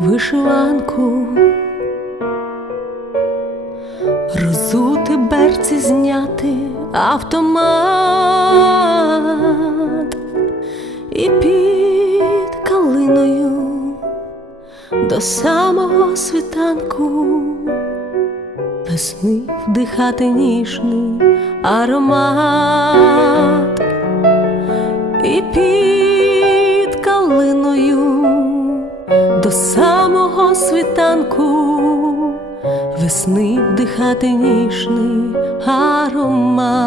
вишиванку, розути берці зняти автомат. І під калиною до самого світанку. Весни вдихати ніжний аромат. І під весни вдихати ніжний аромат.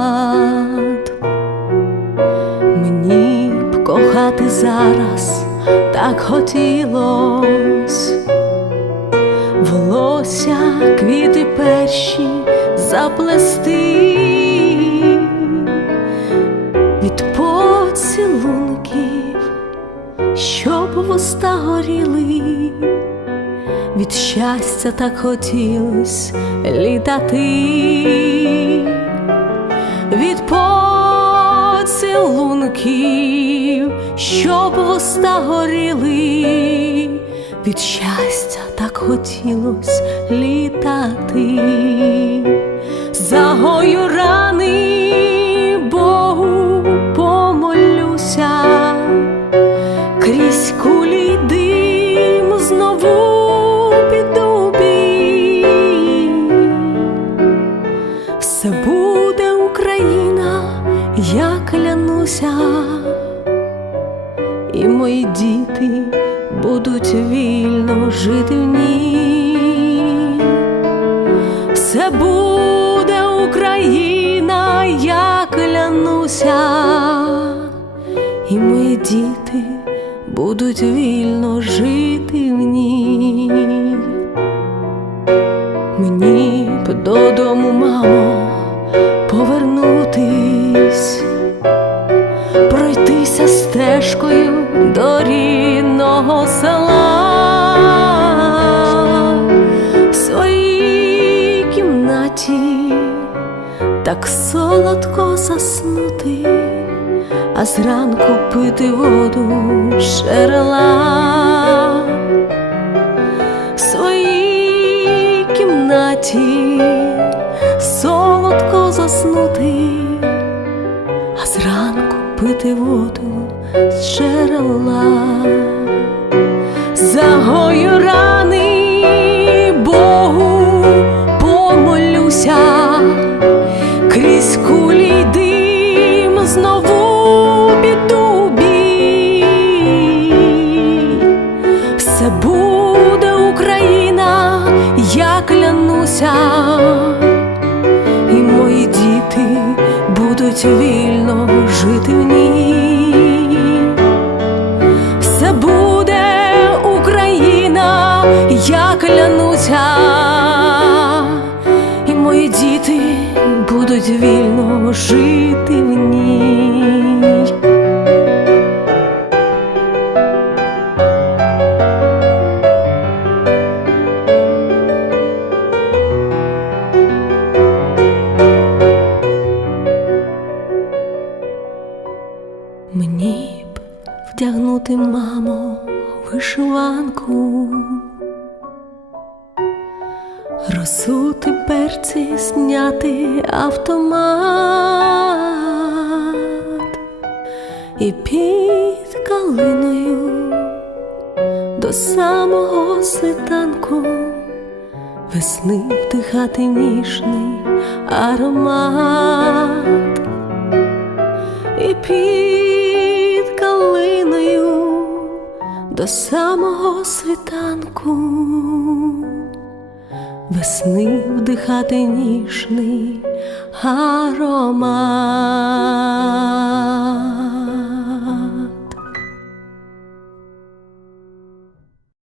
Мені б кохати зараз так хотілось, волосся, квіти перші заплести. Від поцілунків, щоб вуста горіли, від щастя так хотілось літати, від поцілунків, щоб вуста горіли, від щастя так хотілось літати, клянуся, і мої діти будуть вільно жити в ній. Все буде Україна, я клянуся, і мої діти будуть вільно жити в ній. Мені б додому, так солодко заснути, а зранку пити воду з джерела в своїй кімнаті солодко заснути, а зранку пити воду з джерела, загою буде Україна, я клянуся, і мої діти будуть вільно жити в ній. Все буде Україна, я клянуся, і мої діти будуть вільно жити вдягнути, мамо, вишиванку, розсути перці, зняти автомат. І під калиною до самого світанку весни вдихати ніжний аромат. І під до самого світанку весни вдихати ніжний аромат.